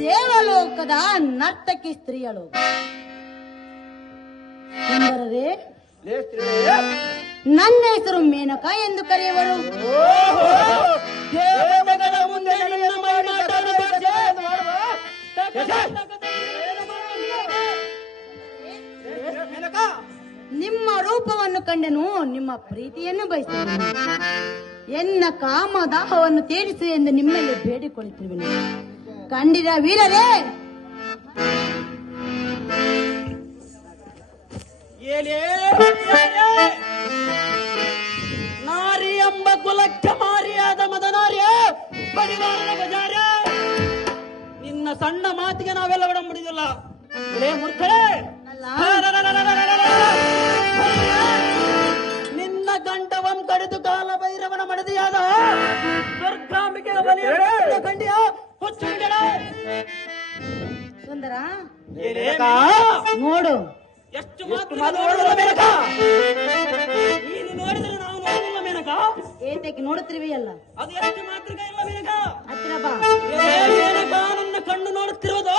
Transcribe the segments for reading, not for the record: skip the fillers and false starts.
ದೇವಲೋಕದ ನರ್ತಕಿ ಸ್ತ್ರೀಯಳು. ಸುಂದರರೇ, ನನ್ನ ಹೆಸರು ಮೇನಕ ಎಂದು ಕರೆಯುವರು. ನಿಮ್ಮ ರೂಪವನ್ನು ಕಂಡೆನು, ನಿಮ್ಮ ಪ್ರೀತಿಯನ್ನು ಬಯಸಿದೆನು. ಎನ್ನ ಕಾಮದಾಹವನ್ನು ತೀರಿಸು ಎಂದು ನಿಮ್ಮಲ್ಲಿ ಬೇಡಿಕೊಳ್ಳುತ್ತಿರುವೆನು. ಕಂಡಿರ ವೀರರೇ, ನಾರಿ ಎಂಬ ಕುಲಕ್ಕೆ ಮಾರಿಯಾದ ಮದನಾರ್ಯ ಬಡಿವಾರನ ಬಜಾರ. ನಿನ್ನ ಸಣ್ಣ ಮಾತಿಗೆ ನಾವೆಲ್ಲ ಒಡಂಬಡಿದಿಲ್ಲ. ಮೂರ್ಖರೇ, ನಿನ್ನ ಗಂಟವಂ ಕಡಿದು ಕಾಲ ಭೈರವನ ಮಡದಿಯಾದ ದುರ್ಗಾಂಬಿಕೆ ಕಂಡಿಯ ಹುಚ್ಚು. ಸುಂದರ, ನೋಡು, ಎಷ್ಟು ಮಾತುಗಳು ಮೇನಕ. ನೀನು ನೋಡಿದ್ರೆ ನಾವು ನೋಡುವುದಿಲ್ಲ ಮೇನಕ. ಏತಕ್ಕೆ ನೋಡುತ್ತಿರುವೆಯಲ್ಲ, ಅದು ಎಷ್ಟು ಮಾತೃಕ ಇಲ್ಲ ಮೇನಕ. ಹತ್ತಿರ ಬಾ. ಮೇನಕ, ನನ್ನ ಕಣ್ಣು ನೋಡುತ್ತಿರುವುದು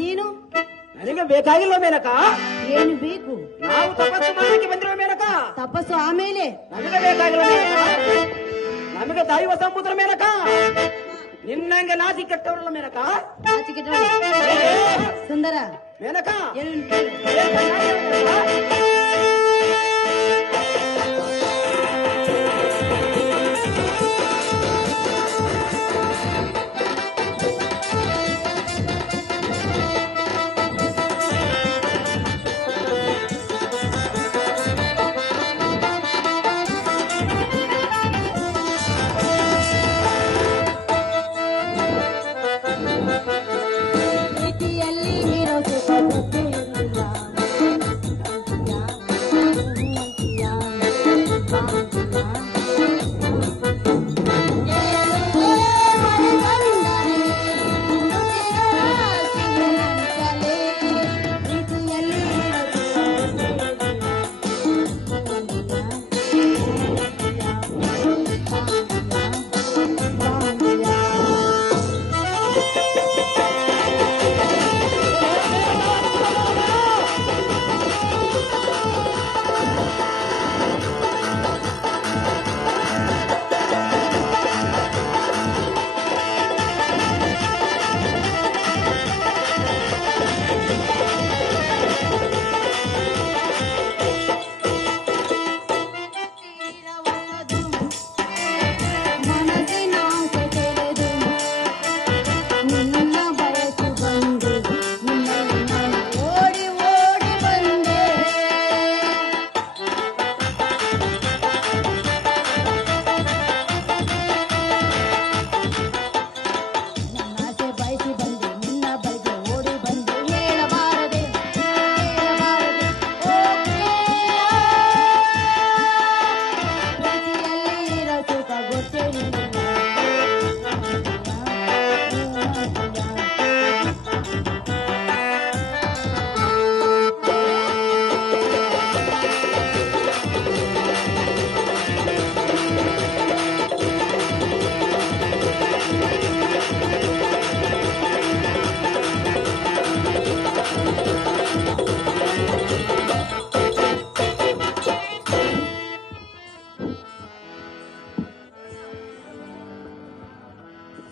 ನೀನು ನನಗೆ ಬೇಕಾಗಿಲ್ಲ ಮೇನಕ. ಏನು ಬೇಕು? ನಾವು ತಪಸ್ಸು ಮಾಡಲಿಕ್ಕೆ ಬಂದಿರುವ ಮೇನಕ. ತಪಸ್ಸು ಆಮೇಲೆ ನಮಗೆ ಬೇಕಾಗಿಲ್ಲ ಮೇನಕ. ನಮಗೆ ದೈವ ಸಮುದ್ರ ಮೇನಕ. ನಿನ್ನಂಗೆ ನಾಚಿ ಕೆಟ್ಟವರಲ್ಲ ಮೇನಕ. ಸುಂದರ ಮೇನಕ,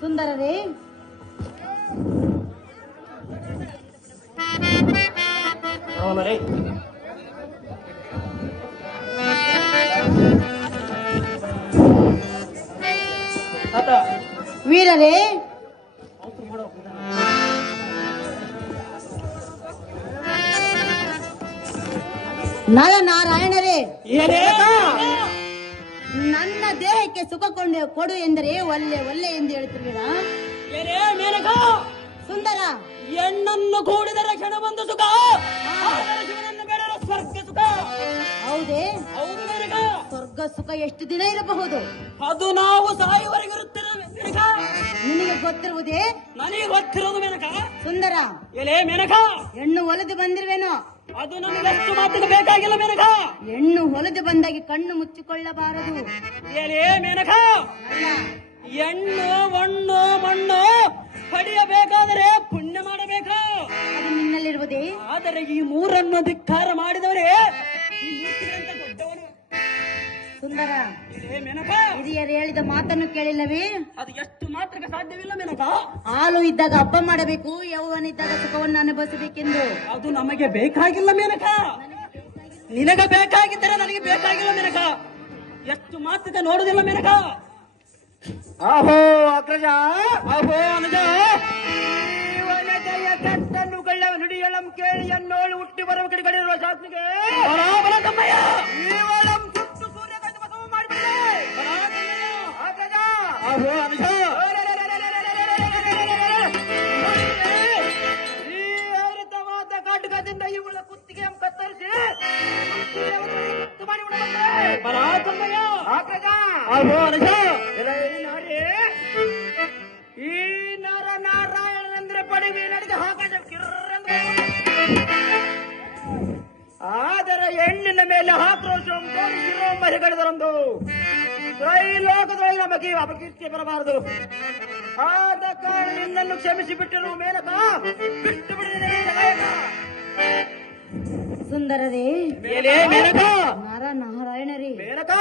ಸುಂದರರೇ, ವೀರರೇ, ನರನಾರಾಯಣರೇ, ನನ್ನ ದೇಹಕ್ಕೆ ಸುಖ ಕೊಡು ಎಂದರೆ ಒಲ್ಲೆ ಒಲ್ಲೆ ಎಂದು ಹೇಳುತ್ತಿರುವಿರಾ? ಸುಂದರ, ಹೆಣ್ಣನ್ನು ಕೂಡಿದರೆ ಕ್ಷಣ ಬಂದು ಸುಖ, ಸ್ವರ್ಗ ಸುಖ. ಹೌದೇ? ಹೌದು ಮೇನಕ. ಸ್ವರ್ಗ ಸುಖ ಎಷ್ಟು ದಿನ ಇರಬಹುದು? ಅದು ನಾವು ಸಾಯುವರೆಗಿರುತ್ತೇವೆ ಮೇನಕ. ನಿನಗೆ ಗೊತ್ತಿರುವುದೇ? ನನಗೆ ಗೊತ್ತಿರೋದು ಮೇನಕ. ಸುಂದರ, ಎಲೆ ಮೇನಕ, ಹೆಣ್ಣು ಹೊಲದು ಬಂದಿರುವೆನೋ? ಅದು ನಮಗಷ್ಟು ಮಾತಿಗೆ ಬೇಕಾಗಿಲ್ಲ ಮೇನಕ. ಹೆಣ್ಣು ಹೊಲದು ಬಂದಾಗಿ ಕಣ್ಣು ಮುಚ್ಚಿಕೊಳ್ಳಬಾರದು. ಎಲೆ ಮೇನಕ, ಹೆಣ್ಣು ಮಣ್ಣು ಪಡೆಯಬೇಕಾದರೆ ಪುಣ್ಯ ಮಾಡಬೇಕು. ಅದು ನಿನ್ನಲ್ಲಿರುವುದೇ. ಆದರೆ ಈ ಮೂರನ್ನು ಧಿಕ್ಕಾರ ಮಾಡಿದವರೇ ಈ ಮೂರ್ತಿಗಳಂತ ದೊಡ್ಡವನು. ಸುಂದರ, ಮೇನಕ, ಹಿರಿಯರು ಹೇಳಿದ ಮಾತನ್ನು ಕೇಳಿಲ್ಲವೇ? ಅದು ಎಷ್ಟು ಮಾತ್ರಕ್ಕೆ ಸಾಧ್ಯವಿಲ್ಲ ಮೇನಕ. ಹಾಲು ಇದ್ದಾಗ ಹಬ್ಬ ಮಾಡಬೇಕು, ಯೌವನ ಇದ್ದಾಗ ಸುಖವನ್ನು ಅನುಭವಿಸಬೇಕೆಂದು. ಅದು ನಮಗೆ ಬೇಕಾಗಿಲ್ಲ ಮೇನಕ. ನಿನಗೆ ಬೇಕಾಗಿದ್ದರೆ ನನಗೆ ಬೇಕಾಗಿಲ್ಲ ಮೇನಕ. ಎಷ್ಟು ಮಾತಕ್ಕೆ ನೋಡುದಿಲ್ಲ ಮೇನಕ. ಅಹೋ ಅಗ್ರಜ, ಅಹೋ ಅನುಜ, ಜಯ ಕೆಟ್ಟನ್ನು ಗಳ್ಳ ನುಡಿಯಳಂ ಕೇಳಿ ಅನ್ನೋಳು ಹುಟ್ಟಿ ಬರುವ ಕಡೆ ಕಡಿರುವ ಶಾಸ್ತ್ರಿಗೆ ಬರಾಬರ ತಮ್ಮಯ್ಯ. ಇವಳಂ ಸುಟ್ಟು ಸೂರ್ಯ ಕದ್ದು ಬಸವ ಮಾಡಿಬಿಡೆ. ಅಗ್ರಜ, ಅಹೋ ಅನುಜ, ಈ ಹರಿತವಾದ ಕಾಟುಕದಿಂದ ಇವಳ ಕುತ್ತಿಗೆ ಕತ್ತರಿಸಿ ಮುತ್ತು ಮಾಡಿ ಬಿಡಬಂದ್ರೆ. ಬರಾ ತಮ್ಮಯ್ಯ. ಅಗ್ರಜ, ಅಹೋ ಅನುಜ, ಈ ನರ ನಾರಾಯಣಂದ್ರೆ ಪಡಿವಿ ನಡೆದು ಆಕಾಶ ಕಿರ್ರಂದ್ರೆ, ಆದರೆ ಹೆಣ್ಣಿನ ಮೇಲೆ ಆಕ್ರೋಶ ಮರಿಗಳಿದರೊಂದು ಲೋಕದೊಳಗೆ ನಮಗೆ ಅಪಕೀರ್ತಿ ಬರಬಾರದು. ಆದ ಕಾರಣ ನಿನ್ನನ್ನು ಕ್ಷಮಿಸಿ ಬಿಟ್ಟಿರುವ ಮೇನಕ ಬಿಟ್ಟು ಬಿಡಿದ ಸುಂದರರೇ, ಮೇನಕ, ನರ ನಾರಾಯಣರೇ, ಮೇನಕ,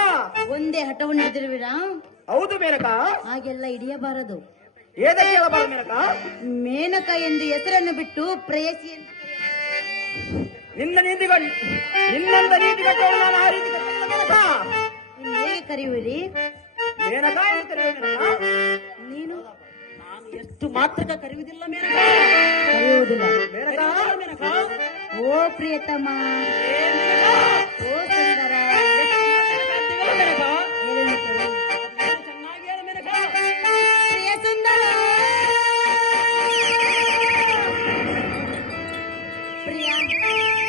ಒಂದೇ ಹಠವನ್ನು ಹಿಡಿದಿರುವಿರಾ? ಹೌದು ಮೇನಕ. ಹಾಗೆಲ್ಲ ಹಿಡಿಯಬಾರದು. ಏದಕ್ಕೆ ಹೇಳಬಾರದು ಮೇನಕ? ಮೇನಕ ಎಂದು ಹೆಸರನ್ನು ಬಿಟ್ಟು ಪ್ರೇಯಸಿ ಎಂದು ಕರೆಯಬೇಕು. ನಿನ್ನ ನಿನ್ನಂತ ನೀತಿಗಟ್ಟೋಳು ನಾನು ಆ ರೀತಿ ಕಟ್ಟಿಲ್ಲ ಮೇನಕ. ಇನ್ನು ಹೇಗೆ ಕರೆಯುವಿರಿ? ಮೇನಕ ಎಂದು ಕರೆಯುವ ಮೇನಕ. ನೀನು ನಾನು ಎಷ್ಟು ಮಾತ್ರಕ್ಕೆ ಕರೆಯುವುದಿಲ್ಲ ಮೇನಕ. ಕರೆಯುವುದಿಲ್ಲ. ಮೇನಕ, ಮೇನಕ, ಓ ಪ್ರಿಯತಮ, ಓ ಸುಂದರ, ಮೇನಕ, ಹೇಳಲು ಕೇಳು. ಚೆನ್ನಾಗಿ ಹೇಳು ಮೇನಕ. ಪ್ರಿಯ ಸುಂದರ, ಪ್ರಿಯ ಸುಂದರ,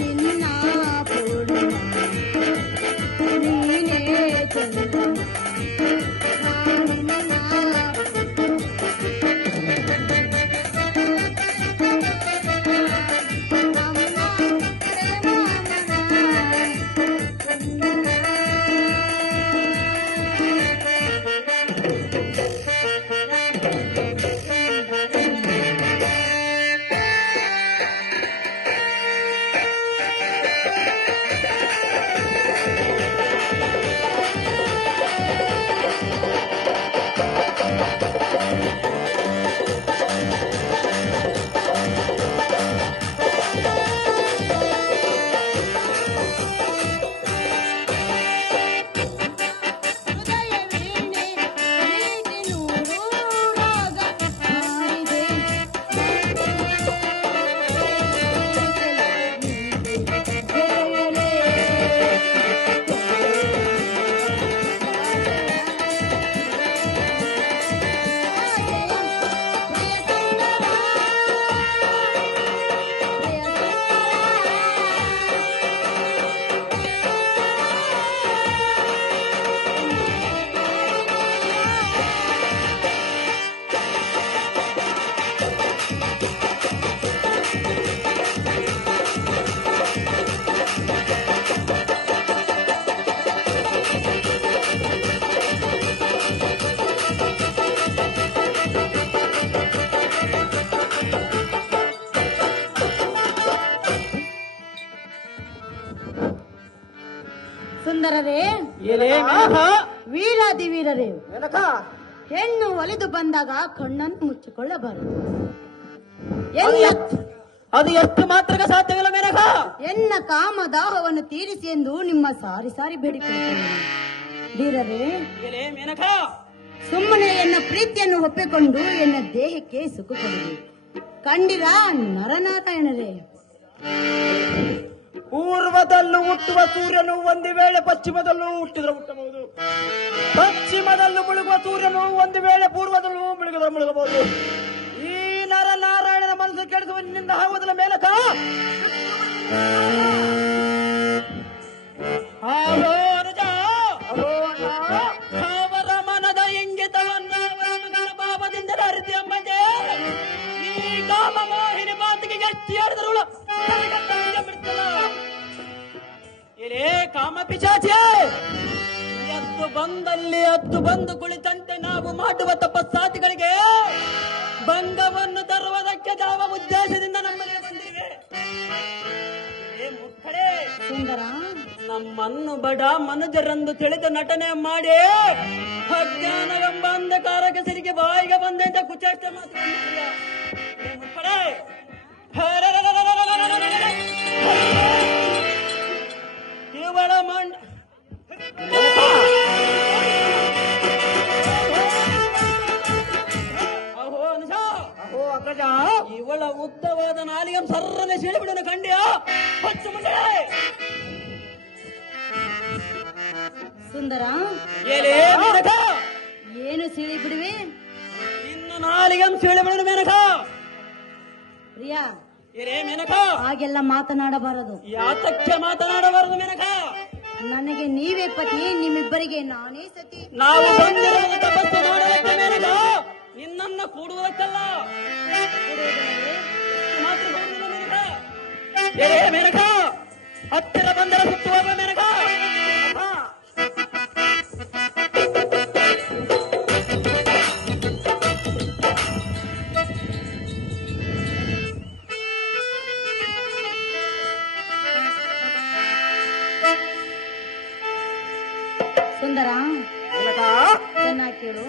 ನಿನ್ನ ಪೂರ್ಣ ನೀನೇ ಚಂದ. ಸುಂದರರೇ, ವೀರಾದಿ ವೀರರೇ, ಮೇನಕ, ಹೆಣ್ಣು ಒಲಿದು ಬಂದಾಗ ಕಣ್ಣನ್ನು ಮುಚ್ಚಿಕೊಳ್ಳಬಾರದು. ಅದು ಎಷ್ಟು ಮಾತ್ರಕ್ಕೆ ಸಾಧ್ಯವಿಲ್ಲ ಮೇನಕ. ಎನ್ನ ಕಾಮದಾಹವನ್ನು ತೀರಿಸಿ ಎಂದು ನಿಮ್ಮ ಸಾರಿ ಸಾರಿ ಬೇಡಿಕೊಳ್ಳುತ್ತೇನೆ. ವೀರರೇ, ಮೇನಕ, ಸುಮ್ಮನೆ ಎನ್ನ ಪ್ರೀತಿಯನ್ನು ಒಪ್ಪಿಕೊಂಡು ಎನ್ನ ದೇಹಕ್ಕೆ ಸುಖ ಕೊಡಿ. ಕಂಡಿರ ನರನಾರಾಯಣರೇ. ಪೂರ್ವದಲ್ಲೂ ಹುಟ್ಟುವ ಸೂರ್ಯನು ಒಂದು ವೇಳೆ ಪಶ್ಚಿಮದಲ್ಲೂ ಹುಟ್ಟಿದ್ರೆ ಹುಟ್ಟಬಹುದು, ಪಶ್ಚಿಮದಲ್ಲೂ ಮುಳುಗುವ ಸೂರ್ಯನು ಒಂದು ವೇಳೆ ಪೂರ್ವದಲ್ಲೂ ಮುಳುಗಿದ್ರೆ ಮುಳುಗಬಹುದು. ಈ ನರನಾರಾಯಣನ ಮನಸ್ಸು ಕೆಡಿಸುವ ನಿನ್ನಿಂದ ಆಗುವುದಿಲ್ಲ ಮೇನಕ. ಅವರ ಮನದ ಇಂಗಿತವನ್ನು ಭಾವದಿಂದ ಅರಿತಿ ಎಂಬಂತೆ ಈ ಕಾಮ ಮೋಹಿನಿ ಮಾತಿಗೆ ಗಟ್ಟಿ ಆಡಿದ್ರು ಇರೇ ಕಾಮ ಪಿಶಾಚಿ. ಎದ್ದು ಬಂದಲ್ಲಿ ಹತ್ತು ಬಂದು ಕುಳಿತಂತೆ ನಾವು ಮಾಡುವ ತಪಸ್ಸಾತಿಗಳಿಗೆ ಭಂಗವನ್ನು ತರುವುದಕ್ಕೆ ಯಾವ ಉದ್ದೇಶದಿಂದ ನಮ್ಮಲ್ಲಿ ಬಂದಿವೆ? ಮುಕ್ಕಡೆ ಸುಂದರ, ನಮ್ಮನ್ನು ಬಡ ಮನುಜರೆಂದು ತಿಳಿದು ನಟನೆ ಮಾಡಿ ಅಜ್ಞಾನವೆಂಬ ಅಂಧಕಾರ ಕೆಸರಿಗೆ ಬಾಯಿಗೆ ಬಂದಂತ ಕುಚೇಷ್ಟ ಮಾತುಕೊಂಡಿಲ್ಲ. ಮುಕ್ಕಡೆ ಇವಳ ಮಂಡ ಇವಳ ಉದ್ದವಾದ ನಾಲಿಗೆ ಸರ್ರನೆ ಸೀಳಿಬಿಡೋಣ ಕಂಡ್ಯ ಹೊಚ್ಚು ಮುಂದೆ. ಸುಂದರ, ಏನು ಸಿಳಿ ಬಿಡುವೆ? ನಿನ್ನ ನಾಲಿಗೆ ಸೀಳಿಬಿಡೋಣ ಮೇನಕ. ಪ್ರಿಯಾ, ಏನೇ ಮೇನಕ, ಹಾಗೆಲ್ಲ ಮಾತನಾಡಬಾರದು. ಯಾತಕ್ಕೆ ಮಾತನಾಡಬಾರದು ಮೇನಕ? ನನಗೆ ನೀವೇ ಪತಿ, ನಿಮ್ಮಿಬ್ಬರಿಗೆ ನಾನೇ ಸತಿ. ನಾವು ಬಂದಿರೋದು ತಪಸ್ಸು ಮಾಡೋದಕ್ಕೆ ಮೇನಕ, ನಿನ್ನನ್ನು ಕೂಡುವುದಕ್ಕಲ್ಲ. ಮೇನಕ, ಹತ್ತಿರ ಬಂದರೆ ಸುತ್ತುವಾಗ ಮೇನಕ. ಸುಂದರ, ಚೆನ್ನಾಗಿ ಕೇಳು.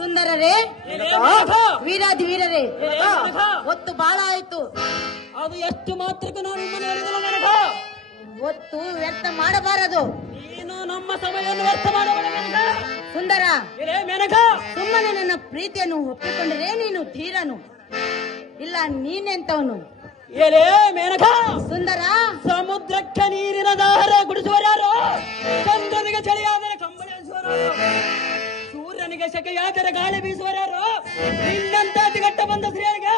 ಸುಂದರರೇ, ವೀರಾಧಿ ವೀರರೇ, ಒತ್ತು ಬಾಳ ಆಯ್ತು. ಅದು ಎಷ್ಟು ಮಾತ್ರಕ್ಕೆ ನಾನು ನಿಮ್ಮನ್ನು ಹೇಳಿದನು ನನಗ. ಒತ್ತು ವ್ಯರ್ಥ ಮಾಡಬಾರದು. ನೀನು ನಮ್ಮ ಸಮಯವನ್ನು ವ್ಯರ್ಥ ಮಾಡಬೇಡ ನನಗ. ಸುಂದರ, ಮೇನಕ, ಸುಮ್ಮನೆ ನನ್ನ ಪ್ರೀತಿಯನ್ನು ಒಪ್ಪಿಕೊಂಡರೆ ನೀನು ಧೀರನು, ಇಲ್ಲ ನೀನೆಂತವನು. ಏನೇ ಮೇನಕ, ಸುಂದರ, ಸಮುದ್ರಕ್ಕೆ ನೀರಿನ ದಾರ ಗುಡಿಸುವರಾರು, ಚಂದ್ರನಿಗೆ ಚಳಿಯಾದರೆ ಕಂಬಳಿ ಹರಿಸುವರಾರು, ಸೂರ್ಯನಿಗೆ ಸೆಕೆಯಾದರೆ ಗಾಳಿ ಬೀಸುವರಾರು, ನಿನ್ನಂತ ಅತಿಗಟ್ಟ ಬಂದ ಸ್ತ್ರೀಯರಿಗೆ